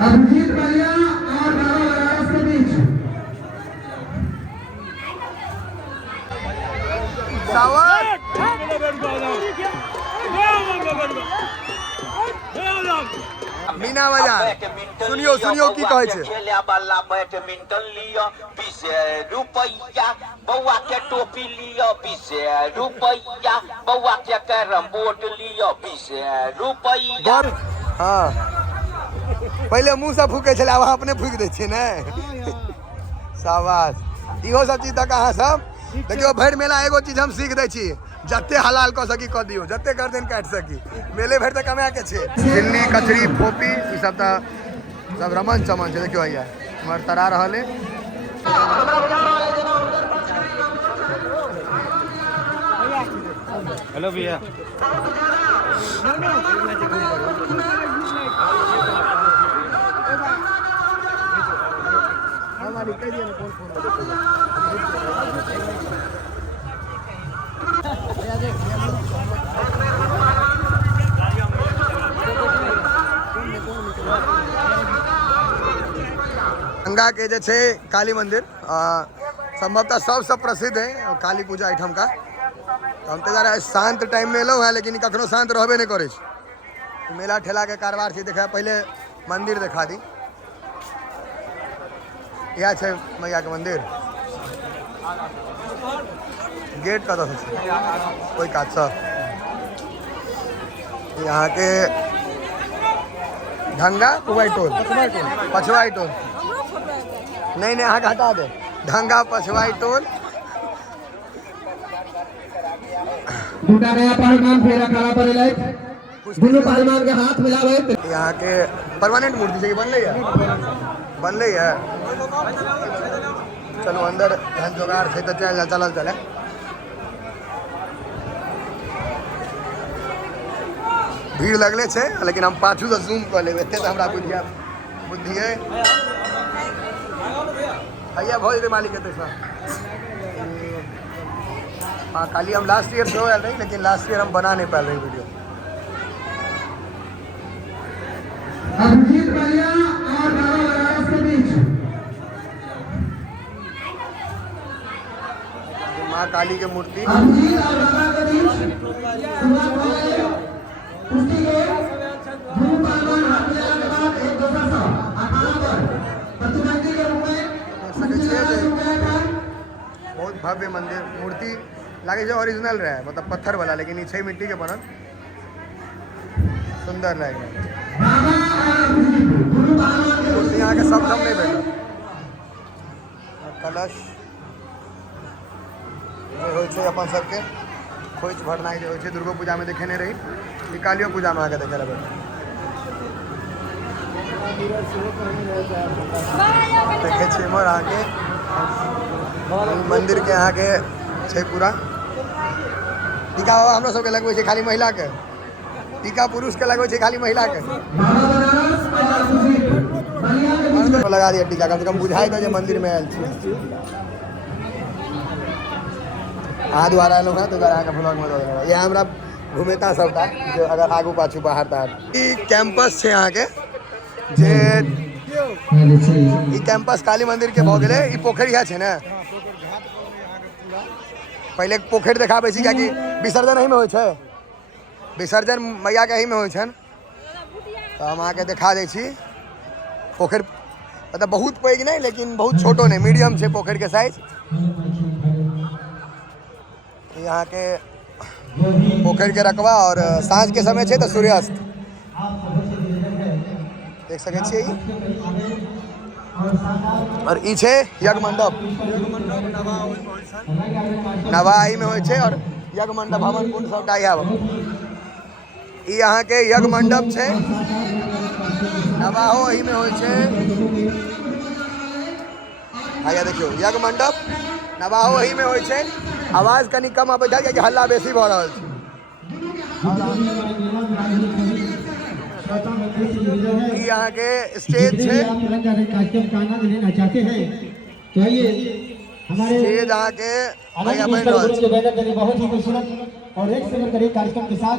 अभिजीत बलिया और बाबा बनारस के बीच मीना बाजार सुनियो सुनियो की कहै छै खेले वाला बैडमिंटन लियो 20 रुपया बौआ के टोपी लियो 20 रुपया बौआ के कैरम बोर्ड लियो 20 रुपया। हाँ पहले मुंह से फूके छले अब अपने फूक दै छियै ने शाबाश इहो सब चीज तक अहाँ सब देखियो भरि मेला एगो चीज हम सीख दै छी जते हलाल कऽ सकी कऽ दियो जते गर्दन काटि सकी मेले भरि तक कमाए के छै दिल्ली कचरी फोपी ई सब त सब रमन चमन छै देखियो भैया हमर तरा रहल है हेलो भैया हमारी कह दिया कौन फोन गंगा के जे छै काली मंदिर संभवतः सबसे प्रसिद्ध है काली पूजा एहिठाम का हम तो जरा शांत टाइम में एलहुँ है लेकिन कखनो शांत रहबे नहीं करे मेला ठेला के कारोबार छै देखा पहले मंदिर देखा दी यह है मैया के मंदिर गेट का दस कोई काज यहाँ के ढंगा पुबाई टोल पछवाई टोल नहीं अहाँ हटा दे ढंगा पछवाई टोल दूटा नया पहलवान फेरा खड़ा पर लाइट दुनू पहलवान के हाथ मिलावे यहाँ के परमानेंट मूर्ति छै बनले है चलो अंदर धन जोगाड़ छै तो चलल चले भीड़ लगले छै लेकिन हम पाछू से जूम कर लेबै एते हमरा बुद्धि है भैया भोज दे मालिक एते सर हाँ खाली हम लास्ट ईयर शो आयल रही लेकिन लास्ट ईयर हम बना नहीं पाए रही वीडियो अभिजीत बलिया और बाबा बनारस के बीच माँ काली के मूर्ति अभिजीत और बाबा के बीच कुश्ती के दोनों पहलवान हाथ मिलाने के बाद एक दूसरा सा अखाड़ा पर प्रतिद्वंदी के रूप में बहुत भव्य मंदिर मूर्ति लगे जो ओरिजिनल रहे मतलब पत्थर वाला लेकिन ये 6 मिट्टी के बनल सुंदर लगे मूर्ति यहाँ के सब नहीं बैठल कलश हो अपन सबके खोज भरनाई जो हो दुर्गा पूजा में देखे नहीं रही कालियो पूजा में आके देखे लगे देखे मोर आके मंदिर के यहाँ के छै पूरा टीका हम लोग सबके लगवे खाली महिला के टीका पुरुष के लगवे खाली महिला के लगा दिया टीका कम से कम बुझाई दो मंदिर में आयल आ द्वारा लोग तो द्वारा के ब्लॉग में ये हमरा घूमेता सबटा जो अगर आगू पाछू बाहर तार ई कैंपस छै यहाँ के जे ई कैंपस काली मंदिर के भ गेले ई पोखरी है छै ने पहले पोखर देखाबै छी कियाकि विसर्जन एही में होइ छै विसर्जन मैया के एही में होइ छन तो हम अहाँके देखा दै छी पोखर मतलब बहुत पैघ नहीं लेकिन बहुत छोटो नहीं मीडियम छै पोखर के साइज यहाँ के पोखर के रकबा और साँझ के समय छै तो सूर्यास्त देख सके छियै और ई छै यज्ञ मंडप नवाई में होइ छै और यज्ञ मंडप हवन कुंड सबटा इएह ई यहाँ के यज्ञ मंडप छै नवाहो एही में होइ छै आगे देखियो यज्ञ मंडप नवाहो एही में होइ छै आवाज कनी कम आबै छै कियाकि हल्ला बेसी भऽ रहल छै यहाँ के स्टेज है स्टेज यहाँ के बहुत ही खूबसूरत और एक से बढ़कर एक कार्यक्रम के साथ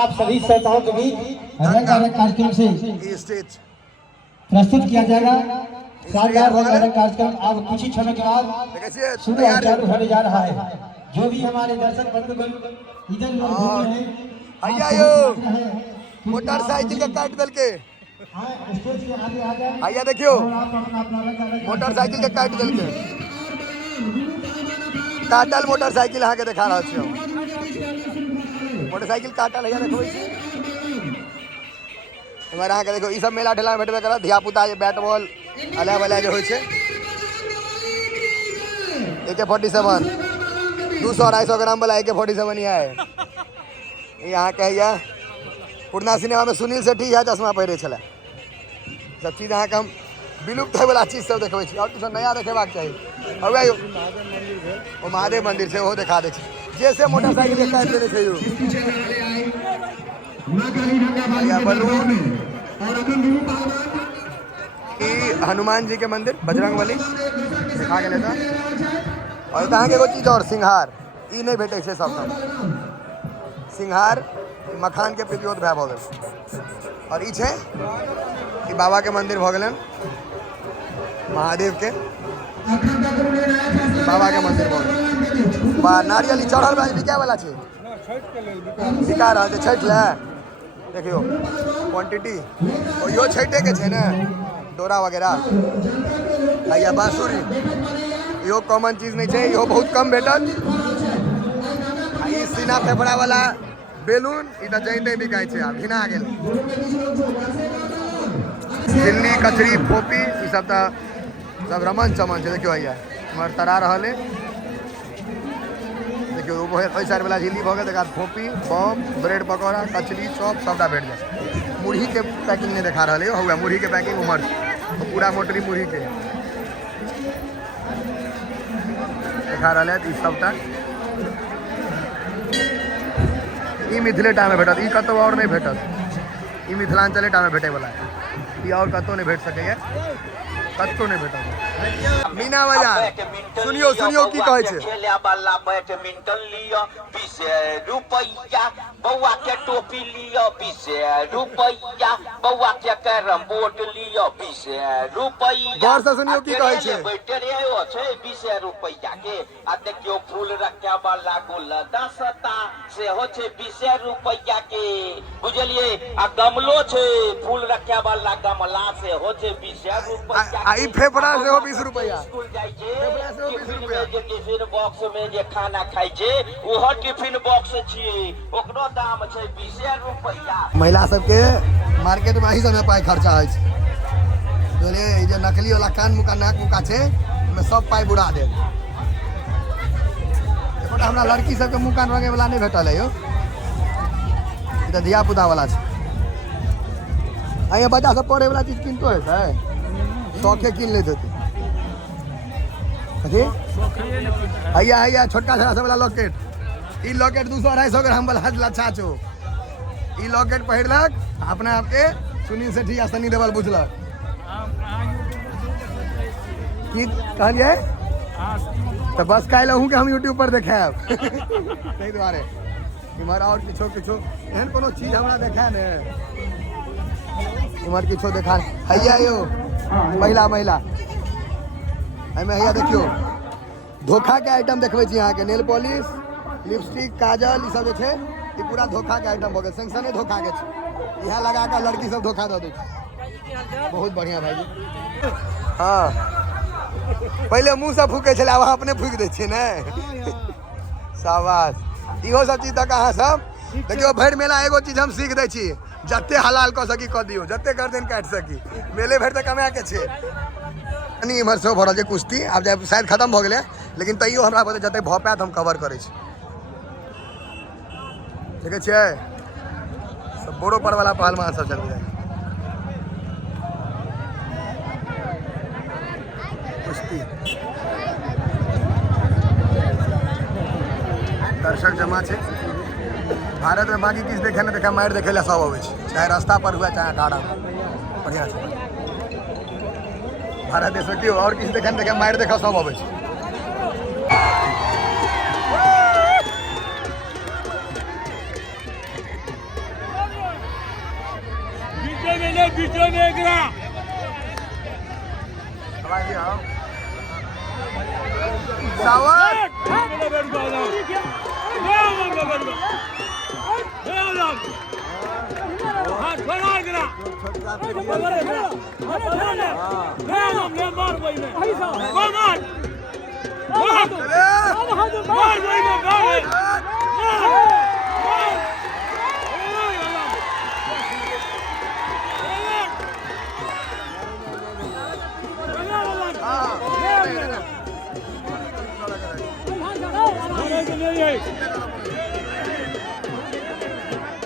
आप सभी श्रोताओं के बीच कार्यक्रम से स्टेज प्रस्तुत किया जाएगा। शानदार मनोरंजन कार्यक्रम अब कुछ ही समय के बाद देखिए शुरू चालू होने जा रहा है। जो भी हमारे दर्शक बंधुगण इधर लोग घूमे हैं, भैया यो मोटरसाइकिल का काट दल के स्टेज के आगे आ जाए। भैया देखियो और आप अपना रंग मोटरसाइकिल के काट दल के काटल मोटरसाइकिल अहाँ के देखा रहा छियै। मोटरसाइकिल काटल है देखो हमारे अहाँ के देखो ई सब मेला ठेला में भेटबे करत। धिया पुता जे बैट बॉल अला वाला जो होइ छै AK-47 200-250 ग्राम वाला AK-47 ही है। यहाँ के है पुरना सिनेमा में सुनील शेट्टी है चश्मा पहिरे छले। सब चीज अहाँ के हम विलुप्त है वाला चीज सब देखबै छी और किछु नया देखेबाक चाहिए। अब यो ओ महादेव मंदिर छै ओहो देखा दै छी। जैसे मोटरसाइकिल के काट देने छै यो या बलून ई हनुमान जी के मंदिर बजरंगबली दिखा के लेता। और कहाँ के एगो चीज और सिंघार ई नहीं भेटे छै सब सिंघार मखान के पितियोत भए भऽ गेल। और ई छै ई बाबा के मंदिर भऽ गेलन महादेव के बाबा के मंदिर भऽ गेल। बा नारियल ई चढ़ल बा बिकाय वाला छै बिका रहल छै छठि लए। देखियो क्वांटिटी ओयो छठे के छै ने डोरा वगैरह या बांसुरी इहो कॉमन चीज नहीं छै। इहो बहुत कम भेटत। ई सीना फेफड़ा वाला बेलून ई त जइते बिकाय छै आब घिना गेल। दिल्ली कचरी फोपी ई सब त सब रमन चमन छै। देखियो भैया हमर तरा रहले देखियो ओहि साइड वाला झिल्ली भऽ गेल तकर बाद फोपी बम ब्रेड पकौड़ा कचरी चॉप सबटा भेट जाए। मुरही के पैकिंग नहीं देखा रहा हुआ मुरही के पैकिंग उमर पूरा मोटरी मुरही के देखा रहा है। सबटा ई मिथिले टा में भेटत ई कतौ और नहीं भेटत। ई मिथिलांचले टा में भेटे वाला है। ई और कतौ नहीं भेट सकैए कतौ नहीं भेटत। मीना बाजार सुनियो सुनियो की कहै छै। खेले वाला बैडमिंटन लियो 20 रुपया बौआ के टोपी लियो 20 रुपया बौआ के कैरम बोर्ड लियो 20 रुपया। गौर से सुनियो की कहै छै। बैटरी हो छै 20 रुपया के आ देखियो फूल रखे वाला गुलदस्ता से हो छै 20 रुपया के बुझलिए। आ गमलो छै फूल रखे वाला गमला से हो छै 20 रुपया। आ ई फेफड़ा से हो 20 रुपया। स्कूल जाय छै टिफिन में जे टिफिन बॉक्स में जे खाना खाय छै ओहो टिफिन बॉक्स छियै ओकरो दाम छै 20 रुपया। महिला सबके मार्केट में ही समय पाई खर्चा होइ छै। बोले ई जे नकली वाला कान मुका नाक मुका छै में सब पाई बुड़ा दे। एकोटा हमरा लड़की सबके मुँह कान रंगे वाला नहीं भेटल है यो। ई त धिया पुता वाला छै। अइया बच्चा सब पढ़े वाला चीज किनतो है शौखे किन लेते थे। कथी हैया छोटका छोटा सब वाला लॉकेट ई लॉकेट 200-250 ग्राम वाला लच्छा छो। ई लॉकेट पहिरलक अपने आपके सुनील सेठी या सनी देवल बुझलक की कहलिए तो बस काल्हि अहूँ के हम यूट्यूब पर देखायब। ताहि दुआरे इम्हर और किछो एहन कोनो चीज हमरा देखा ने इम्हर किछो देखा हैया यो महिला एहिमे हैया देखियो धोखा के आइटम देखबै छी अहाँके नेल पॉलिश लिपस्टिक काजल ई सब जे छै ई पूरा धोखा के आइटम भऽ गेल। सेंक्शने धोखा के छै। इएह लगा कऽ लड़की सब धोखा दऽ दै छै। बहुत बढ़िया भाईजी। हाँ पहले मुँह से फूकै छलै आब अहाँ अपने फूकि दै छियै ने। शाबाश इहो सब चीज तक अहाँ सब देखियो भरि मेला एगो चीज हम सीख दै छी जते हलाल कऽ सकी कऽ दियौ जते गर्दन काटि सकी मेले भरि तऽ कमाए के छै। नहीं इम्हर से भरल छै कुश्ती आब जाए शायद खत्म भऽ गेलै लेकिन तैयो हमरा बते जते भऽ पायत हम कवर करै छी। देखै छियै सब बोरो पर वाला पहलवान सब चल जाए कुश्ती दर्शक जमा छै। भारत में बाकी किछु देखे ना देखा मारि देखे ला सब अबै छै चाहे रास्ता पर हुआ चाहे अखाड़ा बढ़िया छै। भारत देश में और किसी देखा देखा मारि देखा सब अबै छै। सावन छोटका